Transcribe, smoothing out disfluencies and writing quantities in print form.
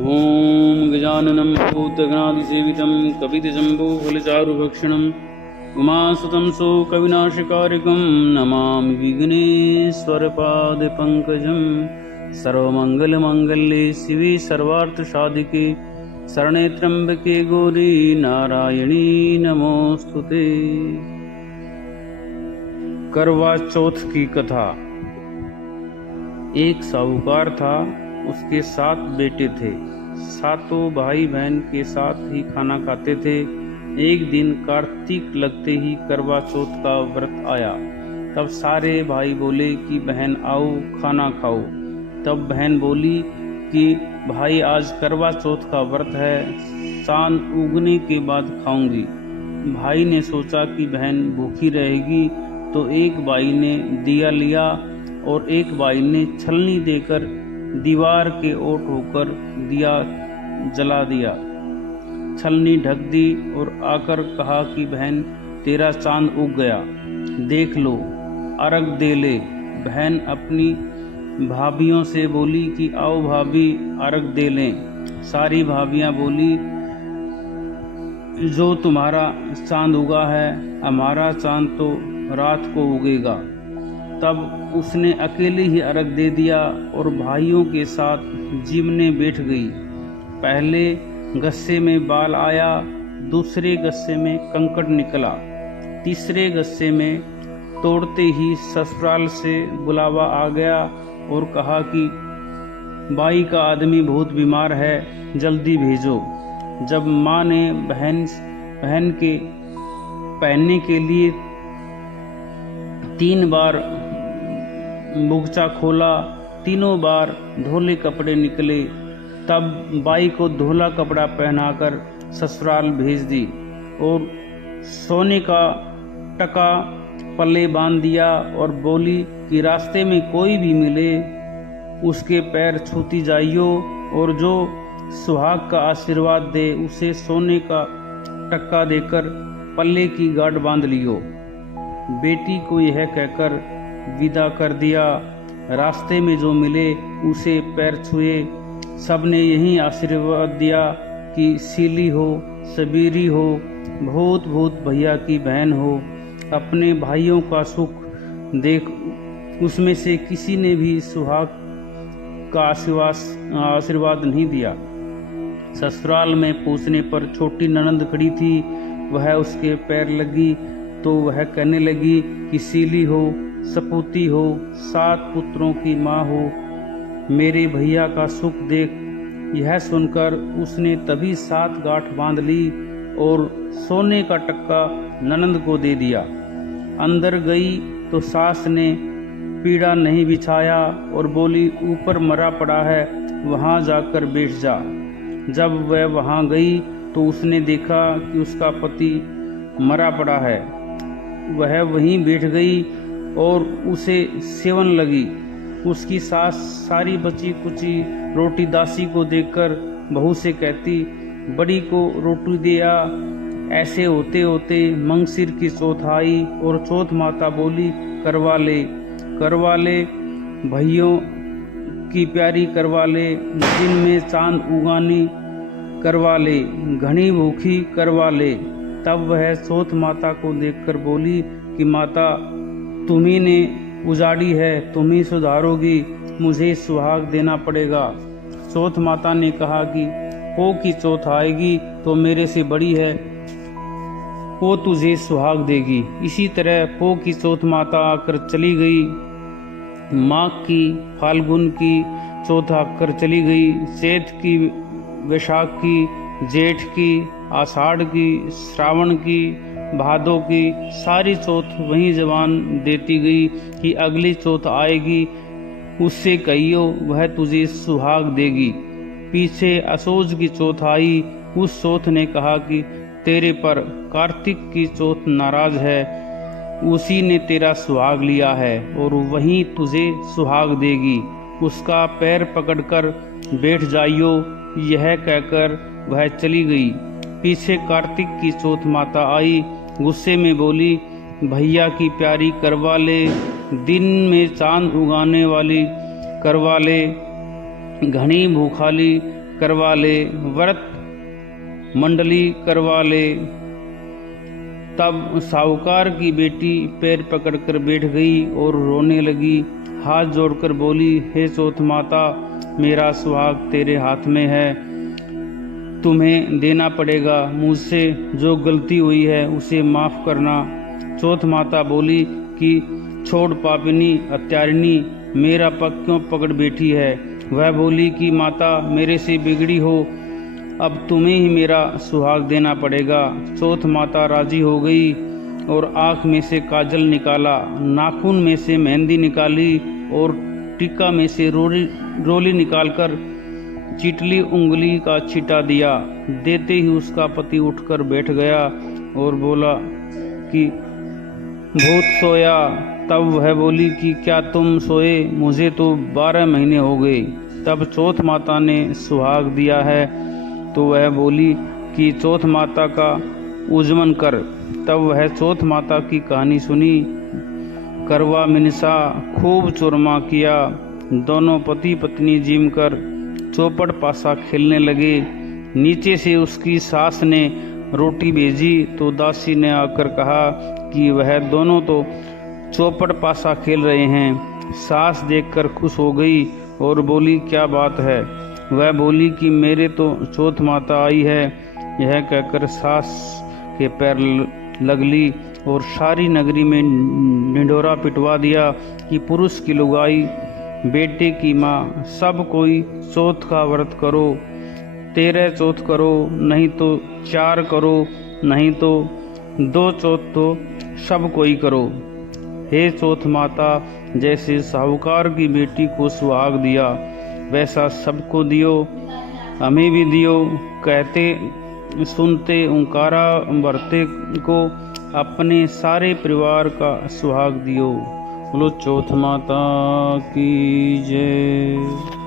ॐ गजाननं भूतगणाधिसेवितं कपितजम्बूफलचारुभक्षणम् उमासुतं शोकविनाशकारिकं नमामि विघ्नेश्वरपादपङ्कजं। सर्वमङ्गलमाङ्गल्ये शिवे सर्वार्थसाधिके शरणे त्र्यम्बके गौरी नारायणी नमोस्तुते। करवा चौथ की कथा। एक साहूकार था, उसके 7 बेटे थे। सातों भाई बहन के साथ ही खाना खाते थे। एक दिन कार्तिक लगते ही करवा चौथ का व्रत आया। तब सारे भाई बोले कि बहन आओ खाना खाओ। तब बहन बोली कि भाई आज करवा चौथ का व्रत है, चांद उगने के बाद खाऊंगी। भाई ने सोचा कि बहन भूखी रहेगी, तो एक भाई ने दिया लिया और एक भाई ने छलनी देकर दीवार के ओट होकर दिया जला दिया। छलनी ढक दी और आकर कहा कि बहन तेरा चांद उग गया, देख लो, अर्घ दे ले। बहन अपनी भाभियों से बोली कि आओ भाभी अर्घ दे लें। सारी भाभियां बोली जो तुम्हारा चांद उगा है, हमारा चांद तो रात को उगेगा। तब उसने अकेले ही अर्घ दे दिया और भाइयों के साथ जीवने बैठ गई। पहले गस्से में बाल आया, दूसरे गस्से में कंकड़ निकला, तीसरे गस्से में तोड़ते ही ससुराल से बुलावा आ गया और कहा कि बाई का आदमी बहुत बीमार है, जल्दी भेजो। जब माँ ने बहन के पहनने के लिए 3 बार बुगचा खोला, तीनों बार धोले कपड़े निकले। तब बाई को धोला कपड़ा पहनाकर ससुराल भेज दी और सोने का टका पल्ले बांध दिया और बोली कि रास्ते में कोई भी मिले उसके पैर छूती जाइयो और जो सुहाग का आशीर्वाद दे उसे सोने का टक्का देकर पल्ले की गांठ बांध लियो। बेटी को यह कहकर विदा कर दिया। रास्ते में जो मिले उसे पैर छुए। सबने यही आशीर्वाद दिया कि सीली हो, सबीरी हो, बहुत बहुत भैया की बहन हो। अपने भाइयों का सुख देख उसमें से किसी ने भी सुहाग का आशीर्वाद नहीं दिया। ससुराल में पहुंचने पर छोटी ननंद खड़ी थी। वह उसके पैर लगी तो वह कहने लगी कि सीली हो, सपूती हो, 7 पुत्रों की माँ हो, मेरे भैया का सुख देख। यह सुनकर उसने तभी 7 गांठ बांध ली और सोने का टक्का ननंद को दे दिया। अंदर गई तो सास ने पीड़ा नहीं बिछाया और बोली ऊपर मरा पड़ा है, वहाँ जाकर बैठ जा। जब वह वहाँ गई तो उसने देखा कि उसका पति मरा पड़ा है। वह वहीं बैठ गई और उसे सेवन लगी। उसकी सास सारी बची कुची रोटी दासी को देखकर बहू से कहती बड़ी को रोटी दे आ। ऐसे होते होते मंगसिर की चौथ आई और चौथ माता बोली करवा ले भैयों की प्यारी करवा ले, दिन में चांद उगानी करवा ले, घनी भूखी करवा ले। तब वह चौथ माता को देखकर बोली कि माता तुम्ही ने उजाड़ी है, तुम ही सुधारोगी, मुझे सुहाग देना पड़ेगा। चौथ माता ने कहा कि पो की चौथ आएगी तो मेरे से बड़ी है, वो तुझे सुहाग देगी। इसी तरह पो की चौथ माता आकर चली गई, माघ की, फाल्गुन की चौथ आकर चली गई, चैत की, वैशाख की, जेठ की, आषाढ़ की, श्रावण की, भादों की, सारी चौथ वहीं जवान देती गई कि अगली चौथ आएगी उससे कहियो वह तुझे सुहाग देगी। पीछे असोज की चौथ आई। उस चौथ ने कहा कि तेरे पर कार्तिक की चौथ नाराज है, उसी ने तेरा सुहाग लिया है और वहीं तुझे सुहाग देगी, उसका पैर पकड़कर बैठ जाइयो। यह कहकर वह चली गई। पीछे कार्तिक की चौथ माता आई, गुस्से में बोली भैया की प्यारी करवा ले, दिन में चांद उगाने वाली करवा ले, घनी भूखाली करवा ले, व्रत मंडली करवा ले। तब साहूकार की बेटी पैर पकड़कर बैठ गई और रोने लगी, हाथ जोड़कर बोली, हे चौथ माता, मेरा सुहाग तेरे हाथ में है, तुम्हें देना पड़ेगा। मुझसे जो गलती हुई है उसे माफ़ करना। चौथ माता बोली कि छोड़ पापिनी हत्यारिणी, मेरा पग क्यों पकड़ बैठी है। वह बोली कि माता, मेरे से बिगड़ी हो, अब तुम्हें ही मेरा सुहाग देना पड़ेगा। चौथ माता राजी हो गई और आँख में से काजल निकाला, नाखून में से मेहंदी निकाली और टीका में से रोली निकालकर चिटली उंगली का छिटा दिया। देते ही उसका पति उठकर बैठ गया और बोला कि भूत सोया। तब वह बोली कि क्या तुम सोए, मुझे तो 12 महीने हो गए। तब चौथ माता ने सुहाग दिया है। तो वह बोली कि चौथ माता का उज्जमन कर। तब वह चौथ माता की कहानी सुनी। करवा मिनसा खूब चुरमा किया। दोनों पति पत्नी जिम कर चौपड़ पासा खेलने लगे। नीचे से उसकी सास ने रोटी भेजी तो दासी ने आकर कहा कि वह दोनों तो चौपड़ पासा खेल रहे हैं। सास देखकर खुश हो गई और बोली, क्या बात है। वह बोली कि मेरे तो चौथ माता आई है। यह कहकर सास के पैर लग ली और सारी नगरी में निडोरा पिटवा दिया कि पुरुष की लुगाई, बेटे की माँ, सब कोई चौथ का व्रत करो। 13 चौथ करो, नहीं तो 4 करो, नहीं तो 2 चौथ तो सब कोई करो। हे चौथ माता, जैसे साहूकार की बेटी को सुहाग दिया वैसा सबको दियो, हमें भी दियो। कहते सुनते ओंकारा भरते को अपने सारे परिवार का सुहाग दियो। बोलो चौथ माता की जय।